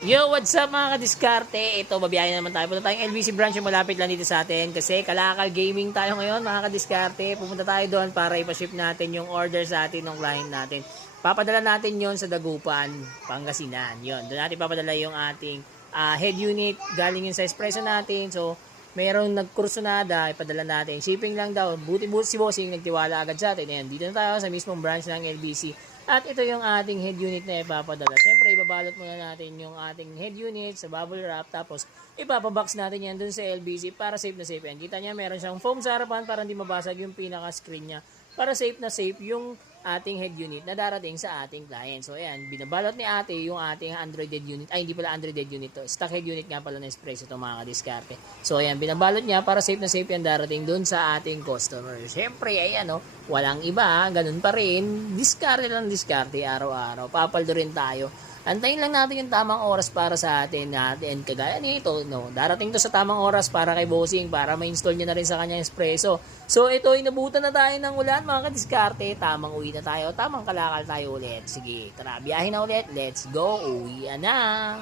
Yo, what's up mga kadiskarte? Ito, babiyahin naman tayo. Punta tayong LBC branch yung malapit lang dito sa atin kasi Kalakal Gaming tayo ngayon mga kadiskarte. Pupunta tayo doon para ipaship natin yung order sa atin ng client natin. Papadala natin yon sa Dagupan, Pangasinan. Yon, doon natin papadala yung ating head unit. Galing yun sa espresso natin. So, mayroong nagkursunada, ipadala natin. Shipping lang daw. Buti-buti si Bossing nagtiwala agad sa atin. Ayan, dito na tayo sa mismong branch ng LBC. At ito yung ating head unit na ipapadala. Siyempre, ibabalot muna natin yung ating head unit sa bubble wrap. Tapos, ipapabox natin yan dun sa LBC para safe na safe yan. Kita niya, meron siyang foam sa harapan para hindi mabasag yung pinaka-screen niya. Para safe na safe yung ating head unit na darating sa ating client. So, ayan, binabalot ni ate yung ating Android head unit. Ay, hindi pala Android head unit to. Stock head unit nga pala na Espresso ito mga kadiskarte. So, ayan, binabalot niya para safe na safe yan darating dun sa ating customer. Siyempre, ayan, no, walang iba, ganun pa rin. Diskarte lang, diskarte, araw-araw. Papaldo rin tayo. Antayin lang natin yung tamang oras para sa atin natin. Kagaya nito, no, darating to sa tamang oras para kay Bossing para ma-install niya na rin sa kanyang espresso. So ito, inabutan na tayo ng ulan mga kadiskarte. Tamang uwi na tayo, tamang kalakal tayo ulit. Sige, tara, biyahin na ulit. Let's go, uwi na.